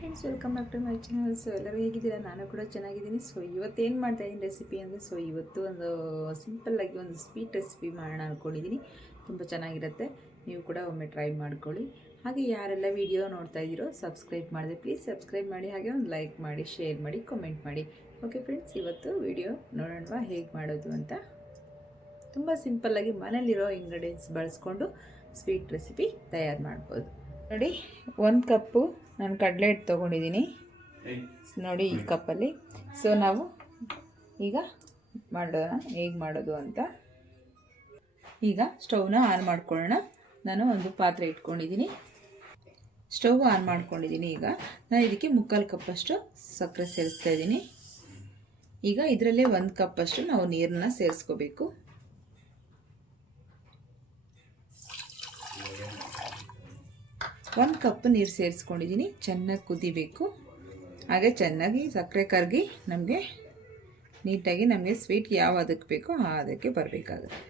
Friends welcome back to my channel so ಎಲ್ಲರೂ ಹೇಗಿದ್ದೀರಾ? ನಾನು ಕೂಡ ಚೆನ್ನಾಗಿದ್ದೀನಿ. ಸೊ ಇವತ್ತೇನು ಮಾಡ್ತಾ ಇದ್ದೀನಿ ರೆಸಿಪಿ ಅಂದರೆ ಸೊ ಇವತ್ತು ಒಂದು ಸಿಂಪಲ್ಲಾಗಿ ಒಂದು ಸ್ವೀಟ್ ರೆಸಿಪಿ ಮಾಡೋಣ ಅಂದ್ಕೊಂಡಿದ್ದೀನಿ ತುಂಬ ಚೆನ್ನಾಗಿರುತ್ತೆ. ನೀವು ಕೂಡ ಒಮ್ಮೆ ಟ್ರೈ ಮಾಡ್ಕೊಳ್ಳಿ. ಹಾಗೆ ಯಾರೆಲ್ಲ ವಿಡಿಯೋ ನೋಡ್ತಾ ಇದ್ದೀರೋ ಸಬ್ಸ್ಕ್ರೈಬ್ ಮಾಡಿದೆ. ಪ್ಲೀಸ್ ಸಬ್ಸ್ಕ್ರೈಬ್ ಮಾಡಿ, ಹಾಗೆ ಒಂದು ಲೈಕ್ ಮಾಡಿ ಶೇರ್ ಮಾಡಿ ಕಮೆಂಟ್ ಮಾಡಿ. ಓಕೆ ಫ್ರೆಂಡ್ಸ್ ಇವತ್ತು ವಿಡಿಯೋ ನೋಡೋಣವಾ? ಹೇಗೆ ಮಾಡೋದು ಅಂತ? ತುಂಬ ಸಿಂಪಲ್ಲಾಗಿ ಮನೇಲಿರೋ ಇಂಗ್ರೀಡಿಯೆಂಟ್ಸ್ ಬಳಸ್ಕೊಂಡು ಸ್ವೀಟ್ ರೆಸಿಪಿ ತಯಾರು ಮಾಡ್ಬೋದು. ನೋಡಿ, ಒಂದು ಕಪ್ಪು ನಾನು ಕಡಲೆ ಹಿಟ್ಟು ತೊಗೊಂಡಿದ್ದೀನಿ. ನೋಡಿ ಈ ಕಪ್ಪಲ್ಲಿ. ಸೊ ನಾವು ಈಗ ಮಾಡೋಣ. ಹೇಗೆ ಮಾಡೋದು ಅಂತ. ಈಗ ಸ್ಟೌವ್ನ ಆನ್ ಮಾಡ್ಕೊಳ್ಳೋಣ. ನಾನು ಒಂದು ಪಾತ್ರೆ ಇಟ್ಕೊಂಡಿದ್ದೀನಿ. ಸ್ಟವ್ ಆನ್ ಮಾಡ್ಕೊಂಡಿದ್ದೀನಿ ಈಗ. ನಾನು ಇದಕ್ಕೆ ಮುಕ್ಕಾಲು ಕಪ್ಪಷ್ಟು ಸಕ್ಕರೆ ಸೇರಿಸ್ತಾ ಇದ್ದೀನಿ. ಈಗ ಇದರಲ್ಲೇ ಒಂದು ಕಪ್ಪಷ್ಟು ನಾವು ನೀರನ್ನ ಸೇರಿಸ್ಕೋಬೇಕು. ಒಂದು ಕಪ್ ನೀರು ಸೇರಿಸ್ಕೊಂಡಿದ್ದೀನಿ ಚೆನ್ನಾಗಿ ಕುದಿಬೇಕು. ಹಾಗೆ ಚೆನ್ನಾಗಿ ಸಕ್ಕರೆ ಕರಗಿ ನಮಗೆ ನೀಟಾಗಿ ನಮಗೆ ಸ್ವೀಟ್ ಯಾವ ಅದಕ್ಕೆ ಬೇಕೋ ಆ ಅದಕ್ಕೆ ಬರಬೇಕಾಗುತ್ತೆ.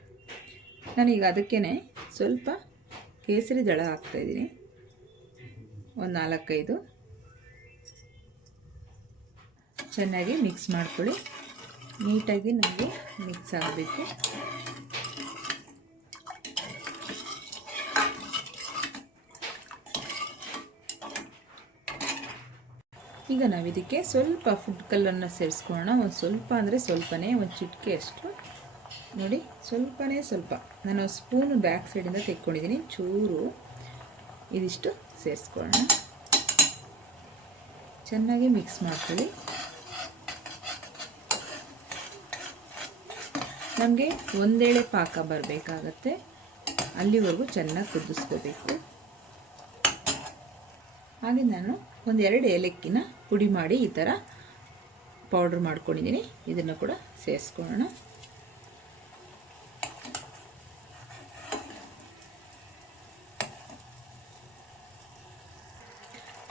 ನಾನೀಗ ಅದಕ್ಕೇ ಸ್ವಲ್ಪ ಕೇಸರಿ ದಳ ಹಾಕ್ತಾಯಿದ್ದೀನಿ ಒಂದು ನಾಲ್ಕೈದು. ಚೆನ್ನಾಗಿ ಮಿಕ್ಸ್ ಮಾಡ್ಕೊಳ್ಳಿ. ನೀಟಾಗಿ ನಮಗೆ ಮಿಕ್ಸ್ ಆಗಬೇಕು. ಈಗ ನಾವು ಇದಕ್ಕೆ ಸ್ವಲ್ಪ ಫುಡ್ ಕಲ್ಲರ್ನ ಸೇರಿಸ್ಕೊಳ್ಳೋಣ. ಒಂದು ಸ್ವಲ್ಪ ಅಂದರೆ ಸ್ವಲ್ಪನೇ, ಒಂದು ಚಿಟಿಕೆ ಅಷ್ಟು. ನೋಡಿ, ಸ್ವಲ್ಪನೇ ಸ್ವಲ್ಪ. ನಾನು ಸ್ಪೂನು ಬ್ಯಾಕ್ ಸೈಡಿಂದ ತೆಕ್ಕೊಂಡಿದ್ದೀನಿ ಚೂರು ಇದಿಷ್ಟು ಸೇರಿಸ್ಕೊಳ್ಳೋಣ. ಚೆನ್ನಾಗಿ ಮಿಕ್ಸ್ ಮಾಡ್ಕೊಳ್ಳಿ. ನಮಗೆ ಒಂದೇಳೆ ಪಾಕ ಬರಬೇಕಾಗತ್ತೆ. ಅಲ್ಲಿವರೆಗೂ ಚೆನ್ನಾಗಿ ಕುದಿಸ್ಕೋಬೇಕು. ಹಾಗೆ ನಾನು ಒಂದೆರಡು ಏಲಕ್ಕಿನ ಪುಡಿ ಮಾಡಿ ಈ ಥರ ಪೌಡ್ರ್ ಮಾಡ್ಕೊಂಡಿದ್ದೀನಿ. ಇದನ್ನು ಕೂಡ ಸೇರಿಸ್ಕೊಳ್ಳೋಣ.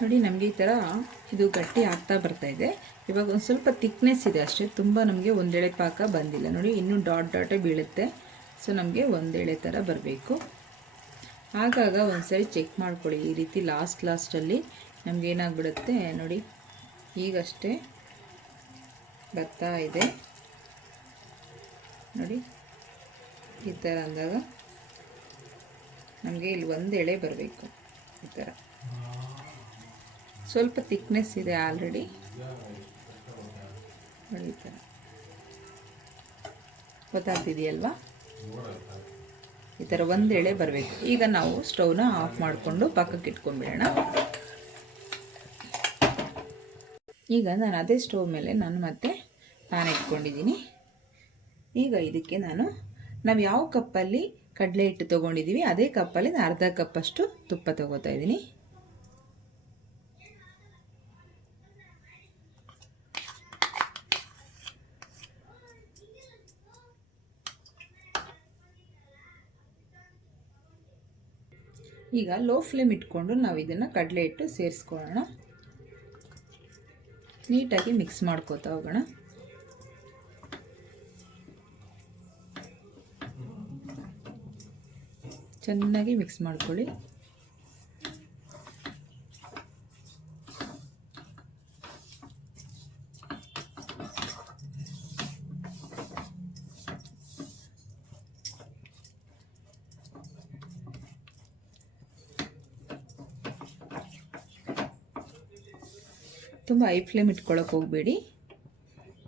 ನೋಡಿ, ನಮಗೆ ಈ ಥರ ಇದು ಗಟ್ಟಿ ಆಗ್ತಾ ಬರ್ತಾ ಇದೆ. ಇವಾಗ ಒಂದು ಸ್ವಲ್ಪ ತಿಕ್ನೆಸ್ ಇದೆ ಅಷ್ಟೇ. ತುಂಬ ನಮಗೆ ಒಂದೆಳೆ ಪಾಕ ಬಂದಿಲ್ಲ. ನೋಡಿ, ಇನ್ನೂ ಡಾಟ್ ಡಾಟೇ ಬೀಳುತ್ತೆ. ಸೊ ನಮಗೆ ಒಂದೆಳೆ ಥರ ಬರಬೇಕು. ಆಗಾಗ ಒಂದ್ಸರಿ ಚೆಕ್ ಮಾಡ್ಕೊಳ್ಳಿ. ಈ ರೀತಿ ಲಾಸ್ಟ್ ಲಾಸ್ಟಲ್ಲಿ ನಮಗೇನಾಗ್ಬಿಡುತ್ತೆ ನೋಡಿ, ಈಗಷ್ಟೇ ಬರ್ತಾ ಇದೆ. ನೋಡಿ, ಈ ಥರ ಅಂದಾಗ ನಮಗೆ ಇಲ್ಲಿ ಒಂದು ಎಳೆ ಬರಬೇಕು ಈ ಥರ. ಸ್ವಲ್ಪ ತಿಕ್ನೆಸ್ ಇದೆ ಆಲ್ರೆಡಿ ನೋಡಿ ಈ ಥರ. ಗೊತ್ತಾಗ್ತಿದೆಯಲ್ವಾ? ಈ ಥರ ಒಂದು ಎಳೆ ಬರಬೇಕು. ಈಗ ನಾವು ಸ್ಟೌವ್ನ ಆಫ್ ಮಾಡಿಕೊಂಡು ಪಕ್ಕಕ್ಕೆ ಇಟ್ಕೊಂಡ್ಬಿಡೋಣ ಈಗ ನಾನು ಅದೇ ಸ್ಟೋವ್ ಮೇಲೆ ನಾನು ಮತ್ತೆ ಪ್ಯಾನ್ ಇಟ್ಕೊಂಡಿದ್ದೀನಿ. ಈಗ ಇದಕ್ಕೆ ನಾನು ನಾವು ಯಾವ ಕಪ್ಪಲ್ಲಿ ಕಡಲೆ ಹಿಟ್ಟು ತೊಗೊಂಡಿದ್ದೀವಿ ಅದೇ ಕಪ್ಪಲ್ಲಿ ನಾನು ಅರ್ಧ ಕಪ್ಪಷ್ಟು ತುಪ್ಪ ತೊಗೋತಾ ಇದ್ದೀನಿ. ಈಗ ಲೋ ಫ್ಲೇಮ್ ಇಟ್ಕೊಂಡು ನಾವು ಇದನ್ನು ಕಡಲೆ ಹಿಟ್ಟು ಸೇರಿಸ್ಕೊಳ್ಳೋಣ. ನೀಟಾಗಿ ಮಿಕ್ಸ್ ಮಾಡ್ಕೋತಾ ಹೋಗೋಣ. ಚೆನ್ನಾಗಿ ಮಿಕ್ಸ್ ಮಾಡ್ಕೊಳ್ಳಿ. ತುಂಬ ಐ ಫ್ಲೇಮ್ ಇಟ್ಕೊಳ್ಳೋಕೆ ಹೋಗಬೇಡಿ.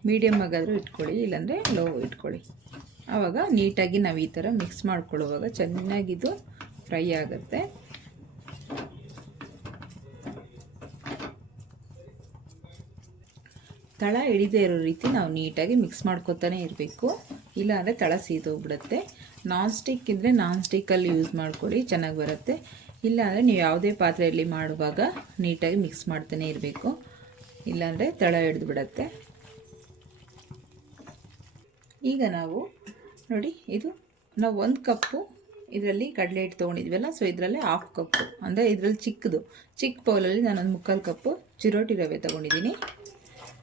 ಮೀಡಿಯಮ್ ಆಗಾದರೂ ಇಟ್ಕೊಳ್ಳಿ, ಇಲ್ಲಾಂದರೆ ಲೋ ಇಟ್ಕೊಳ್ಳಿ. ಆವಾಗ ನೀಟಾಗಿ ನಾವು ಈ ಥರ ಮಿಕ್ಸ್ ಮಾಡ್ಕೊಳ್ಳುವಾಗ ಚೆನ್ನಾಗಿದು ಫ್ರೈ ಆಗುತ್ತೆ. ತಳ ಹಿಡಿದೇ ಇರೋ ರೀತಿ ನಾವು ನೀಟಾಗಿ ಮಿಕ್ಸ್ ಮಾಡ್ಕೊತಾನೆ ಇರಬೇಕು. ಇಲ್ಲಾಂದರೆ ತಳ ಸೀದೋಗ್ಬಿಡುತ್ತೆ. ನಾನ್ ಸ್ಟಿಕ್ ಇದ್ದರೆ ನಾನ್ ಸ್ಟಿಕ್ಕಲ್ಲಿ ಯೂಸ್ ಮಾಡ್ಕೊಳ್ಳಿ, ಚೆನ್ನಾಗಿ ಬರುತ್ತೆ. ಇಲ್ಲಾಂದರೆ ನೀವು ಯಾವುದೇ ಪಾತ್ರೆಯಲ್ಲಿ ಮಾಡುವಾಗ ನೀಟಾಗಿ ಮಿಕ್ಸ್ ಮಾಡ್ತಾನೆ ಇರಬೇಕು. ಇಲ್ಲಾಂದರೆ ತಳ ಹಿಡಿದು ಬಿಡತ್ತೆ. ಈಗ ನಾವು ನೋಡಿ, ಇದು ನಾವು ಒಂದು ಕಪ್ಪು ಇದರಲ್ಲಿ ಕಡಲೆ ಹಿಟ್ಟು ತೊಗೊಂಡಿದ್ವಲ್ಲ ಸೊ ಇದರಲ್ಲೇ ಹಾಫ್ ಕಪ್ಪು. ಅಂದರೆ ಇದರಲ್ಲಿ ಚಿಕ್ಕದು. ಚಿಕ್ಕ ಬೌಲಲ್ಲಿ ನಾನೊಂದು ಮುಕ್ಕಾಲು ಕಪ್ಪು ಚಿರೋಟಿ ರವೆ ತೊಗೊಂಡಿದ್ದೀನಿ.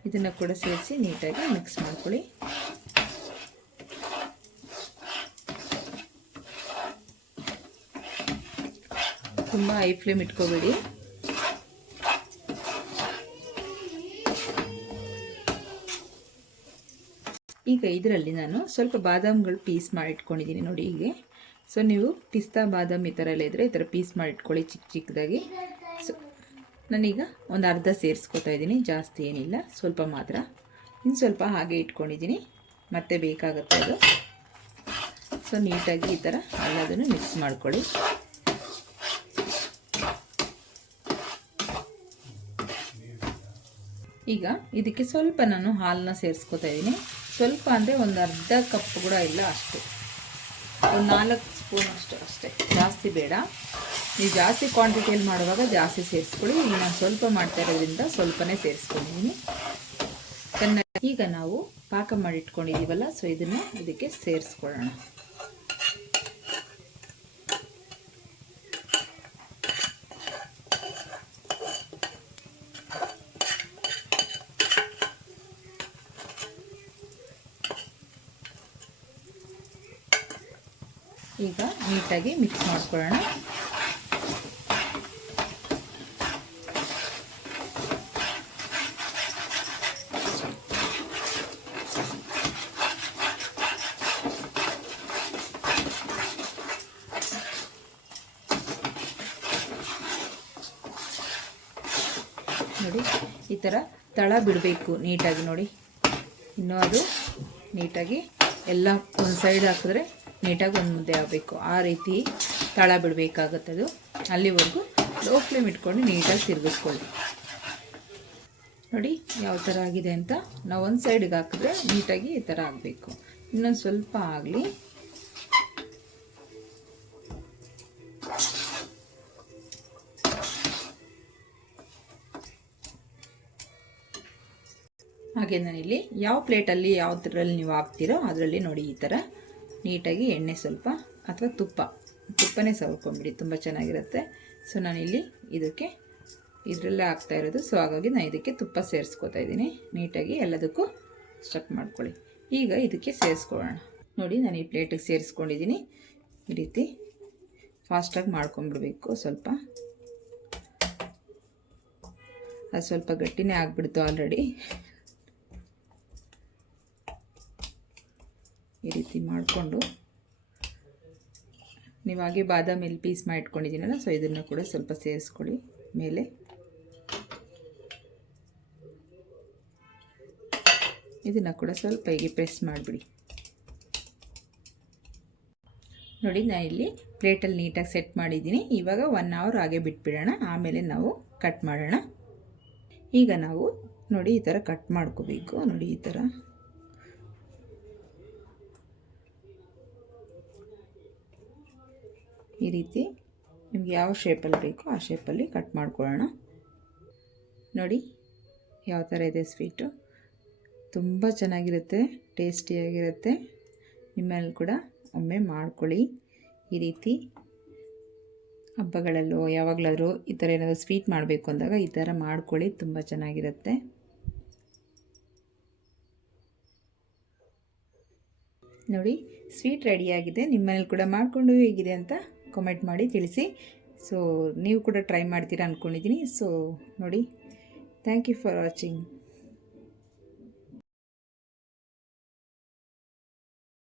ಇದನ್ನು ಕೂಡ ಸೇರಿಸಿ ನೀಟಾಗಿ ಮಿಕ್ಸ್ ಮಾಡ್ಕೊಳ್ಳಿ. ತುಂಬ ಹೈ ಫ್ಲೇಮ್ ಇಟ್ಕೋಬೇಡಿ. ಈಗ ಇದರಲ್ಲಿ ನಾನು ಸ್ವಲ್ಪ ಬಾದಾಮ್ಗಳು ಪೀಸ್ ಮಾಡಿ ಇಟ್ಕೊಂಡಿದ್ದೀನಿ ನೋಡಿ ಹೀಗೆ. ಸೊ ನೀವು ಪಿಸ್ತಾ ಬಾದಾಮಿ ಈ ಥರ ಎಲ್ಲ ಇದ್ದರೆ ಈ ಥರ ಪೀಸ್ ಮಾಡಿ ಇಟ್ಕೊಳ್ಳಿ ಚಿಕ್ಕ ಚಿಕ್ಕದಾಗಿ ಸೊ ನಾನೀಗ ಒಂದು ಅರ್ಧ ಸೇರಿಸ್ಕೊತಾ ಇದ್ದೀನಿ, ಜಾಸ್ತಿ ಏನಿಲ್ಲ, ಸ್ವಲ್ಪ ಮಾತ್ರ. ಇನ್ನು ಸ್ವಲ್ಪ ಹಾಗೆ ಇಟ್ಕೊಂಡಿದ್ದೀನಿ, ಮತ್ತೆ ಬೇಕಾಗುತ್ತೆ ಅದು. ಸೊ ನೀಟಾಗಿ ಈ ಥರ ಎಲ್ಲದನ್ನು ಮಿಕ್ಸ್ ಮಾಡ್ಕೊಳ್ಳಿ. ಈಗ ಇದಕ್ಕೆ ಸ್ವಲ್ಪ ನಾನು ಹಾಲನ್ನ ಸೇರಿಸ್ಕೊತಾ ಇದ್ದೀನಿ. ಸ್ವಲ್ಪ ಅಂದರೆ ಒಂದು ಅರ್ಧ ಕಪ್ ಕೂಡ ಇಲ್ಲ ಅಷ್ಟು. ಒಂದು ನಾಲ್ಕು ಸ್ಪೂನ್ ಅಷ್ಟು ಅಷ್ಟೇ. ಜಾಸ್ತಿ ಬೇಡ. ನೀವು ಜಾಸ್ತಿ ಕ್ವಾಂಟಿಟಿಯಲ್ಲಿ ಮಾಡುವಾಗ ಜಾಸ್ತಿ ಸೇರಿಸ್ಕೊಳ್ಳಿ. ಈಗ ನಾನು ಸ್ವಲ್ಪ ಮಾಡ್ತಾ ಇರೋದ್ರಿಂದ ಸ್ವಲ್ಪನೇ ಸೇರಿಸ್ಕೊಂಡಿದ್ದೀನಿ. ಚೆನ್ನಾಗಿ ಈಗ ನಾವು ಪಾಕ ಮಾಡಿಟ್ಕೊಂಡಿದ್ದೀವಲ್ಲ, ಸೊ ಇದನ್ನು ಇದಕ್ಕೆ ಸೇರಿಸ್ಕೊಳ್ಳೋಣ. ಈಗ ನೀಟಾಗಿ ಮಿಕ್ಸ್ ಮಾಡ್ಕೊಳ್ಳೋಣ. ನೋಡಿ, ಈ ಥರ ತಳ ಬಿಡಬೇಕು ನೀಟಾಗಿ ನೋಡಿ. ಇನ್ನೂ ಅದು ನೀಟಾಗಿ ಎಲ್ಲ ಒಂದು ಸೈಡ್ ಹಾಕಿದ್ರೆ ನೀಟಾಗಿ ಒಂದು ಮುದ್ದೆ ಆಗಬೇಕು. ಆ ರೀತಿ ತಳ ಬಿಡಬೇಕಾಗತ್ತೆ ಅದು. ಅಲ್ಲಿವರೆಗೂ ಲೋ ಫ್ಲೇಮ್ ಇಟ್ಕೊಂಡು ನೀಟಾಗಿ ತಿರುಗಿಸ್ಕೊಳ್ಳಿ. ನೋಡಿ ಯಾವ ಥರ ಆಗಿದೆ ಅಂತ. ನಾವು ಒಂದು ಸೈಡಿಗೆ ಹಾಕಿದ್ರೆ ನೀಟಾಗಿ ಈ ಥರ ಆಗಬೇಕು. ಇನ್ನೊಂದು ಸ್ವಲ್ಪ ಆಗಲಿ. ಹಾಗೆ ನಾನಿಲ್ಲಿ ಯಾವ ಪ್ಲೇಟಲ್ಲಿ ಯಾವುದ್ರಲ್ಲಿ ನೀವು ಹಾಕ್ತೀರೋ ಅದರಲ್ಲಿ ನೋಡಿ ಈ ಥರ ನೀಟಾಗಿ ಎಣ್ಣೆ ಸ್ವಲ್ಪ ಅಥವಾ ತುಪ್ಪ. ತುಪ್ಪನೇ ಸವರ್ಕೊಂಬಿಡಿ ತುಂಬ ಚೆನ್ನಾಗಿರುತ್ತೆ. ಸೊ ನಾನಿಲ್ಲಿ ಇದಕ್ಕೆ, ಇದರಲ್ಲೇ ಹಾಕ್ತಾ ಇರೋದು. ಸೊ ಹಾಗಾಗಿ ನಾನು ಇದಕ್ಕೆ ತುಪ್ಪ ಸೇರಿಸ್ಕೊತಾ ಇದ್ದೀನಿ. ನೀಟಾಗಿ ಎಲ್ಲದಕ್ಕೂ ಸ್ಟಕ್ ಮಾಡ್ಕೊಳ್ಳಿ. ಈಗ ಇದಕ್ಕೆ ಸೇರಿಸ್ಕೊಳ್ಳೋಣ. ನೋಡಿ, ನಾನು ಈ ಪ್ಲೇಟಿಗೆ ಸೇರಿಸ್ಕೊಂಡಿದ್ದೀನಿ. ಈ ರೀತಿ ಫಾಸ್ಟಾಗಿ ಮಾಡ್ಕೊಂಬಿಡ್ಬೇಕು ಸ್ವಲ್ಪ. ಅದು ಸ್ವಲ್ಪ ಗಟ್ಟಿನೇ ಆಗಿಬಿಡ್ತು ಆಲ್ರೆಡಿ ಈ ರೀತಿ ಮಾಡಿಕೊಂಡು ನೀವು ಹಾಗೆ ಬಾದಾಮಿ ಇಲ್ಲಿ ಪೀಸ್ ಮಾಡಿಟ್ಕೊಂಡಿದ್ದೀನಲ್ಲ ಸೊ ಇದನ್ನು ಕೂಡ ಸ್ವಲ್ಪ ಸೇರಿಸ್ಕೊಳ್ಳಿ ಮೇಲೆ. ಇದನ್ನು ಕೂಡ ಸ್ವಲ್ಪ ಹೀಗೆ ಪ್ರೆಸ್ ಮಾಡಿಬಿಡಿ. ನೋಡಿ ನಾನು ಇಲ್ಲಿ ಪ್ಲೇಟಲ್ಲಿ ನೀಟಾಗಿ ಸೆಟ್ ಮಾಡಿದ್ದೀನಿ. ಇವಾಗ ಒನ್ ಅವರ್ ಹಾಗೆ ಬಿಟ್ಬಿಡೋಣ. ಆಮೇಲೆ ನಾವು ಕಟ್ ಮಾಡೋಣ. ಈಗ ನಾವು ನೋಡಿ ಈ ಥರ ಕಟ್ ಮಾಡ್ಕೋಬೇಕು. ನೋಡಿ ಈ ಥರ. ಈ ರೀತಿ ನಿಮ್ಗೆ ಯಾವ ಶೇಪಲ್ಲಿ ಬೇಕೋ ಆ ಶೇಪಲ್ಲಿ ಕಟ್ ಮಾಡ್ಕೊಳ್ಳೋಣ. ನೋಡಿ, ಯಾವ ಥರ ಇದೆ ಸ್ವೀಟು ತುಂಬ ಚೆನ್ನಾಗಿರುತ್ತೆ ಟೇಸ್ಟಿಯಾಗಿರುತ್ತೆ ನಿಮ್ಮಲ್ಲಿ ಕೂಡ ಒಮ್ಮೆ ಮಾಡ್ಕೊಳ್ಳಿ. ಈ ರೀತಿ ಹಬ್ಬಗಳಲ್ಲೋ, ಯಾವಾಗಲಾದರೂ ಈ ಥರ ಏನಾದರೂ ಸ್ವೀಟ್ ಮಾಡಬೇಕು ಅಂದಾಗ ಈ ಥರ ಮಾಡ್ಕೊಳ್ಳಿ, ತುಂಬ ಚೆನ್ನಾಗಿರುತ್ತೆ. ನೋಡಿ ಸ್ವೀಟ್ ರೆಡಿಯಾಗಿದೆ ನಿಮ್ಮನೇಲಿ ಕೂಡ ಮಾಡಿಕೊಂಡು ಹೇಗಿದೆ ಅಂತ ಕಮೆಂಟ್ ಮಾಡಿ ತಿಳಿಸಿ. ಸೊ ನೀವು ಕೂಡ ಟ್ರೈ ಮಾಡ್ತೀರಾ ಅಂದ್ಕೊಂಡಿದ್ದೀನಿ ಸೊ ನೋಡಿ. Thank you for watching